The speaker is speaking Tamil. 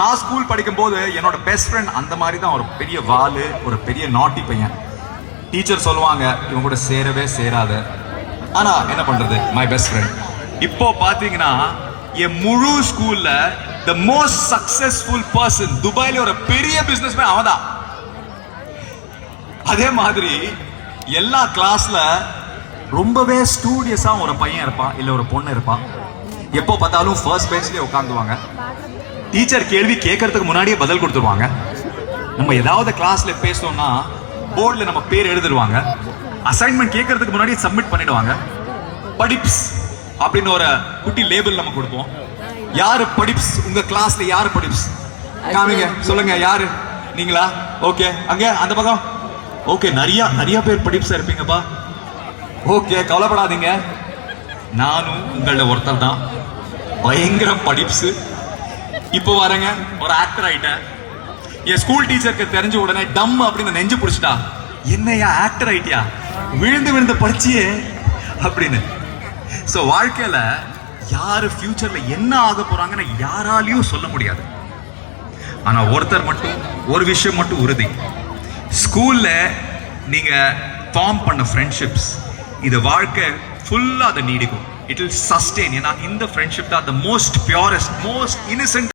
நான் ஸ்கூல் படிக்கும் போது என்னோட பெஸ்ட் ஃப்ரெண்ட் அந்த மாதிரி தான், ஒரு பெரிய வாலு, ஒரு பெரிய நாட்டி பையன். டீச்சர் சொல்லுவாங்க இவங்க கூட சேரவே சேராத, ஆனா என்ன பண்றது, மை பெஸ்ட் ஃப்ரெண்ட். இப்போ பாத்தீங்கன்னா என் முழு ஸ்கூல்ல தி மோஸ்ட் சக்சஸ்ஃபுல் பர்சன் துபாயில ஒரு பெரிய பிசினஸ்மேன் அவன்தான். அதே மாதிரி எல்லா கிளாஸ்ல ரொம்பவே ஸ்டூடியஸா ஒரு பையன் இருப்பான், இல்ல ஒரு பொண்ணு இருப்பான். எப்போ பார்த்தாலும் ஃபர்ஸ்ட் பெஞ்ச்லயே உட்காந்துவாங்க. டீச்சர் கேள்வி கேட்கறதுக்கு முன்னாடியே பதில் கொடுத்துருவாங்க. நம்ம ஏதாவது கிளாஸ்ல பேசணும்னா போர்டில் நம்ம பேர் எழுதிடுவாங்க. அசைன்மெண்ட் கேட்கறதுக்கு முன்னாடியே சப்மிட் பண்ணிடுவாங்க. படிப்ஸ் அப்படின்னு ஒரு குட்டி லேபிள் நம்ம கொடுப்போம். யாரு படிப்ஸ்? உங்க கிளாஸ்ல யாரு படிப்ஸ்? காமிங்க, சொல்லுங்க யாரு? நீங்களா? ஓகே, அங்க அந்த பக்கம். ஓகே, நிறைய பேர் படிப்ஸா இருப்பீங்கப்பா. ஓகே, கவலைப்படாதீங்க, நானும் உங்கள ஒருத்தர் தான், பயங்கர படிப்ஸ். இப்போ வரங்க, ஒரு ஆக்டர் ஆயிட்டேன். என் ஸ்கூல் டீச்சருக்கு தெரிஞ்ச உடனே டம் அப்படின்னு நெஞ்சு பிடிச்சிட்டா. என்னையா ஆக்டர் ஆயிட்டியா, விழுந்து விழுந்து படிச்சியே அப்படின்னு. ஸோ வாழ்க்கையில யாரு ஃபியூச்சர்ல என்ன ஆக போறாங்கன்னு யாராலையும் சொல்ல முடியாது. ஆனா ஒருத்தர் மட்டும், ஒரு விஷயம் மட்டும் உறுதி, ஸ்கூல்ல நீங்க ஃபார்ம் பண்ண ஃப்ரெண்ட்ஷிப்ஸ் இது வாழ்க்கை ஃபுல்லா அதை நீடிக்கும். It will sustain. ஏன்னா இந்த ஃப்ரெண்ட்ஷிப் தான் the most purest, most innocent